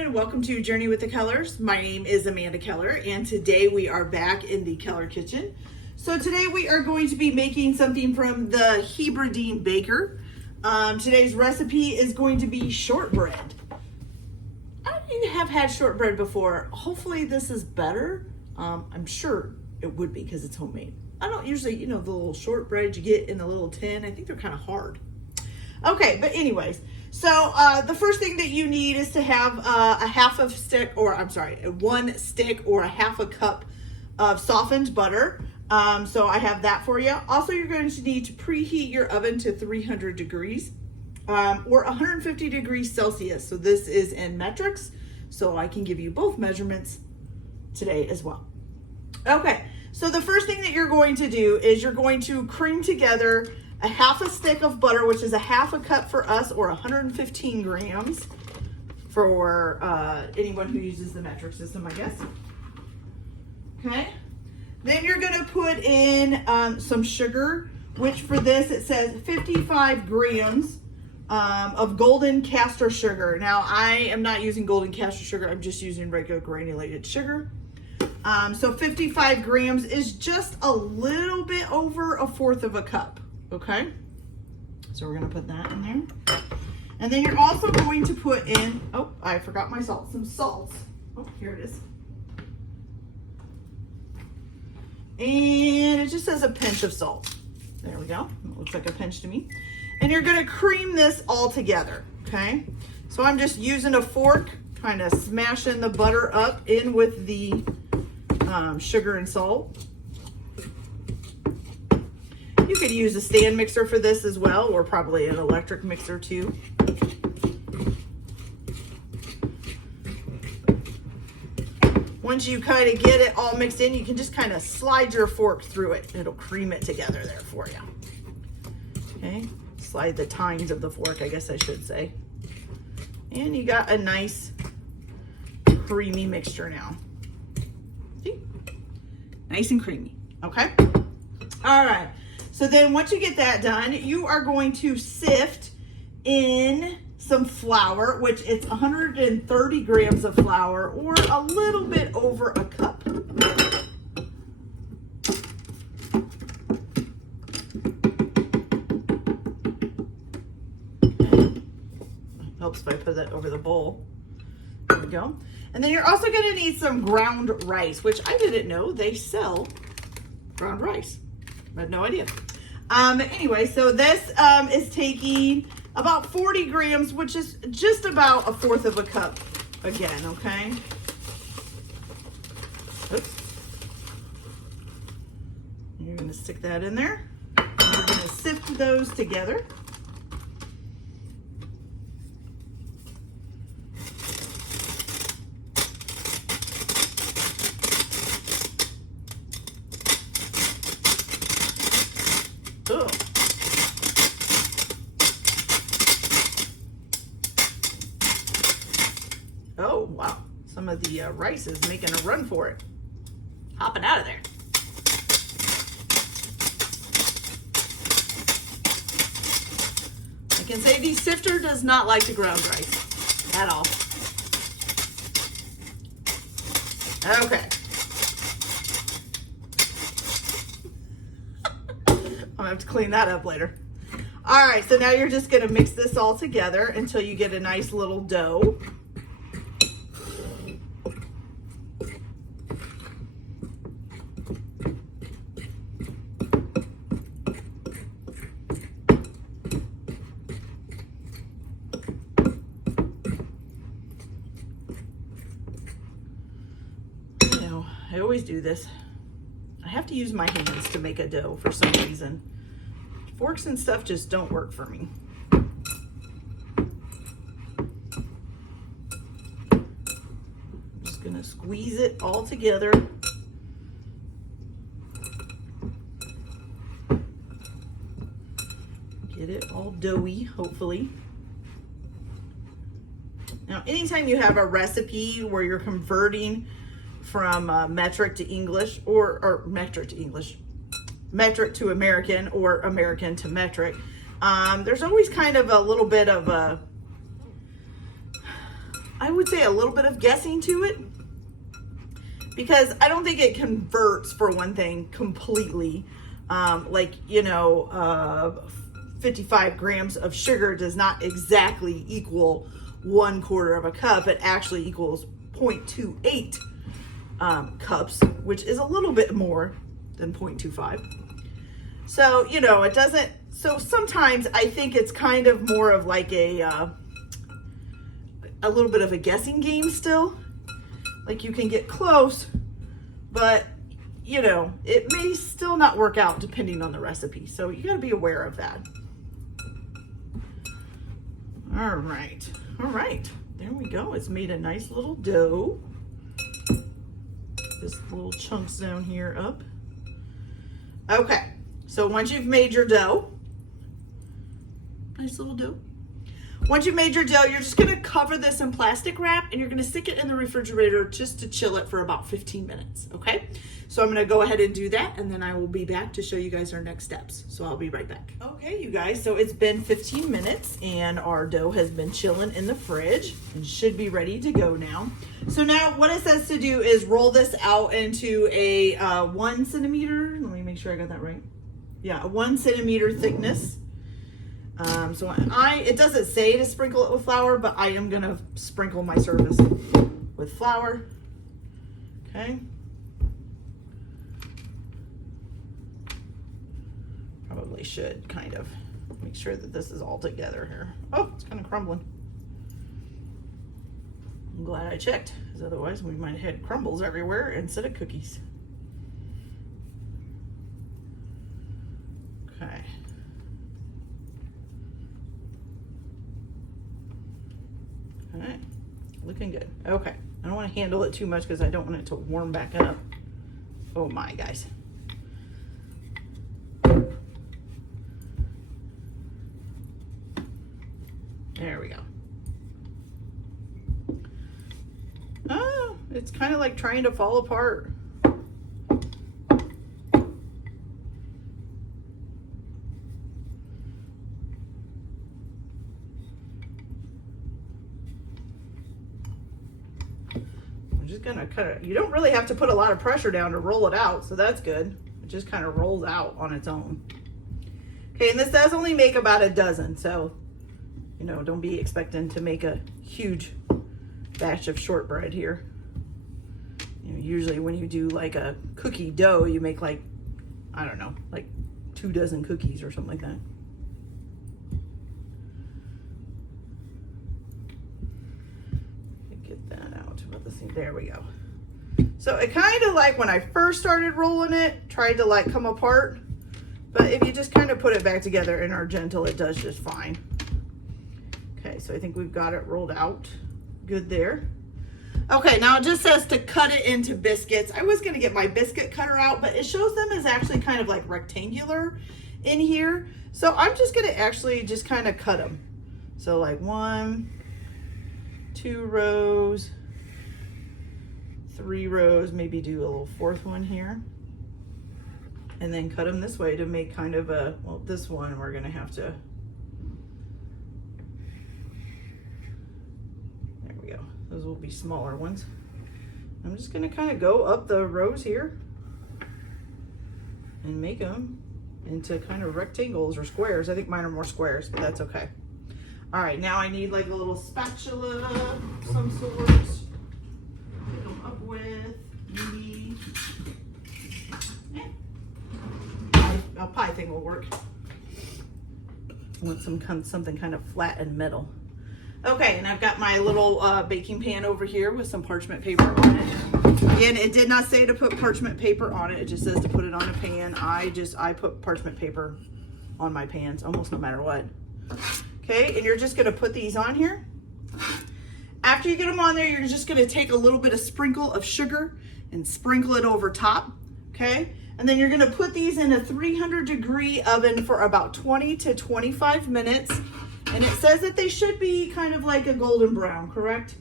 and welcome to Journey with the Kellers. My name is Amanda Keller and today we are back in the Keller kitchen. So today we are going to be making something from the Hebridean baker. Today's recipe is going to be shortbread. I have had shortbread before. Hopefully this is better. I'm sure it would be because it's homemade. I don't usually, the little shortbread you get in a little tin, I think they're kind of hard. Okay, but anyways, so the first thing that you need is to have one stick or a half a cup of softened butter. So I have that for you. Also, you're going to need to preheat your oven to 300 degrees or 150 degrees Celsius. So this is in metrics, so I can give you both measurements today as well. Okay, so the first thing that you're going to do is you're going to cream together a half a stick of butter, which is a half a cup for us, or 115 grams for anyone who uses the metric system, I guess. Okay. Then you're going to put in some sugar, which for this it says 55 grams of golden castor sugar. Now, I am not using golden castor sugar. I'm just using regular granulated sugar. So 55 grams is just a little bit over a fourth of a cup. Okay, so we're going to put that in there. And then you're also going to put in, oh, I forgot my salt, some salt. Oh, here it is. And it just says a pinch of salt. There we go. It looks like a pinch to me. And you're going to cream this all together, okay? So I'm just using a fork, kind of smashing the butter up in with the sugar and salt. You could use a stand mixer for this as well, or probably an electric mixer too. Once you kind of get it all mixed in, you can just kind of slide your fork through it. It'll cream it together there for you. Okay, slide the tines of the fork, I guess I should say. And you got a nice creamy mixture now. See? Nice and creamy, okay? All right. So then once you get that done, you are going to sift in some flour, which it's 130 grams of flour or a little bit over a cup. Helps if I put that over the bowl. There we go. And then you're also going to need some ground rice, which I didn't know they sell ground rice. I had no idea. Anyway, so this is taking about 40 grams, which is just about a fourth of a cup again, okay? Oops. You're going to stick that in there. And we're going to sift those together. Oh, wow. Some of the rice is making a run for it. Hopping out of there. I can say the sifter does not like the ground rice at all. Okay. I'm gonna have to clean that up later. All right, so now you're just gonna mix this all together until you get a nice little dough. I always do this. I have to use my hands to make a dough for some reason. Forks and stuff just don't work for me. I'm just gonna squeeze it all together. Get it all doughy, hopefully. Now, anytime you have a recipe where you're converting from metric to English, or metric to English, metric to American, or American to metric, there's always kind of a little bit of a I would say a little bit of guessing to it, because I don't think it converts, for one thing, completely. 55 grams of sugar does not exactly equal 1/4 of a cup. It actually equals 0.28 cups, which is a little bit more than 0.25. So, it doesn't, so sometimes I think it's kind of more of like a little bit of a guessing game still. Like you can get close, but it may still not work out depending on the recipe. So you got to be aware of that. All right. There we go. It's made a nice little dough. This little chunks down here up. Okay. So once you've made your dough, nice little dough. Once you've made your dough, you're just gonna cover this in plastic wrap and you're gonna stick it in the refrigerator just to chill it for about 15 minutes, okay? So I'm gonna go ahead and do that, and then I will be back to show you guys our next steps. So I'll be right back. Okay, you guys, so it's been 15 minutes and our dough has been chilling in the fridge and should be ready to go now. So now what it says to do is roll this out into a 1 centimeter, let me make sure I got that right. Yeah, a 1 centimeter thickness. So it doesn't say to sprinkle it with flour, but I am gonna sprinkle my surface with flour. Okay. Probably should kind of make sure that this is all together here. Oh, it's kind of crumbling. I'm glad I checked, because otherwise we might have had crumbles everywhere instead of cookies. Okay. All right, looking good. Okay, I don't want to handle it too much because I don't want it to warm back up. Oh my, guys. There we go. Oh, it's kind of like trying to fall apart. Gonna kind of, you don't really have to put a lot of pressure down to roll it out, so that's good. It just kind of rolls out on its own. Okay, and this does only make about a dozen, so don't be expecting to make a huge batch of shortbread here. Usually when you do like a cookie dough, you make like, I don't know, like 2 dozen cookies or something like that. There we go. So it kind of like when I first started rolling it, tried to like come apart, but if you just kind of put it back together and are gentle, it does just fine. Okay, so I think we've got it rolled out good there. Okay, now it just says to cut it into biscuits. I was gonna get my biscuit cutter out, but it shows them as actually kind of like rectangular in here. So I'm just gonna actually just kind of cut them. So like 1, 2 rows, 3 rows, maybe do a little 4th one here, and then cut them this way to make kind of a, well, this one we're gonna have to, there we go, those will be smaller ones. I'm just gonna kind of go up the rows here and make them into kind of rectangles or squares. I think mine are more squares, but that's okay. All right, now I need like a little spatula of some sort. Up with maybe a pie thing will work. I want something kind of flat and metal. Okay, and I've got my little baking pan over here with some parchment paper on it. Again, it did not say to put parchment paper on it. It just says to put it on a pan. I put parchment paper on my pans almost no matter what. Okay, and you're just gonna put these on here. After you get them on there, you're just gonna take a little bit of sprinkle of sugar and sprinkle it over top, okay? And then you're gonna put these in a 300-degree oven for about 20 to 25 minutes. And it says that they should be kind of like a golden brown, correct?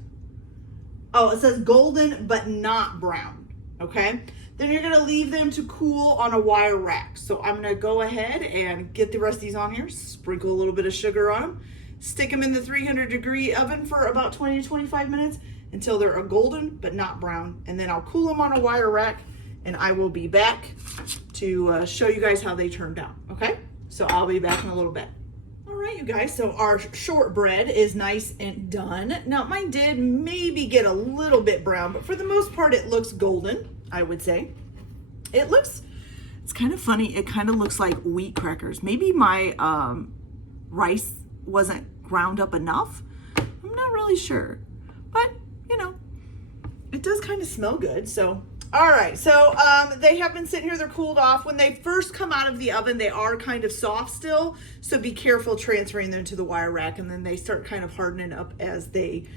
Oh, it says golden, but not brown, okay? Then you're gonna leave them to cool on a wire rack. So I'm gonna go ahead and get the rest of these on here, sprinkle a little bit of sugar on them, Stick them in the 300-degree oven for about 20 to 25 minutes until they're a golden but not brown. And then I'll cool them on a wire rack, and I will be back to show you guys how they turned out, okay? So I'll be back in a little bit. All right, you guys, so our shortbread is nice and done. Now, mine did maybe get a little bit brown, but for the most part, it looks golden, I would say. It's kind of funny. It kind of looks like wheat crackers. Maybe my rice wasn't ground up enough. I'm not really sure, but you know, it does kind of smell good. So, all right. So they have been sitting here. They're cooled off. When they first come out of the oven, they are kind of soft still. So be careful transferring them to the wire rack, and then they start kind of hardening up as they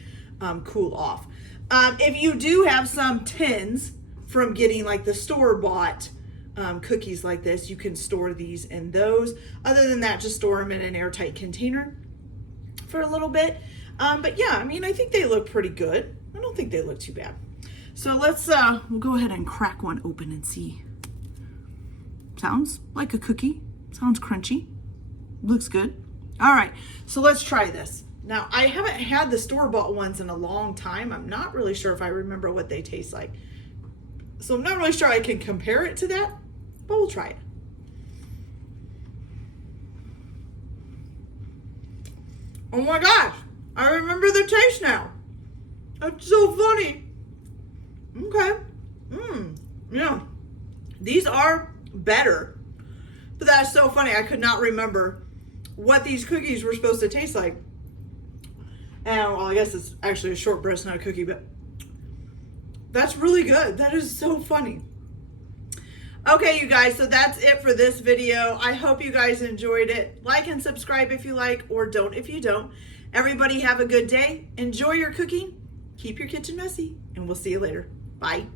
cool off. If you do have some tins from getting like the store-bought cookies like this, you can store these in those. Other than that, just store them in an airtight container for a little bit. But yeah, I mean, I think they look pretty good. I don't think they look too bad. So let's, we'll go ahead and crack one open and see. Sounds like a cookie. Sounds crunchy. Looks good. All right, so let's try this. Now, I haven't had the store-bought ones in a long time. I'm not really sure if I remember what they taste like. So I'm not really sure I can compare it to that, but we'll try it. Oh my gosh, I remember the taste now. That's so funny. Okay. Yeah. These are better. But that's so funny. I could not remember what these cookies were supposed to taste like. And well, I guess it's actually a shortbread, it's not a cookie, but that's really good. That is so funny. Okay, you guys, so that's it for this video. I hope you guys enjoyed it. Like and subscribe if you like, or don't if you don't. Everybody have a good day. Enjoy your cooking. Keep your kitchen messy, and we'll see you later. Bye.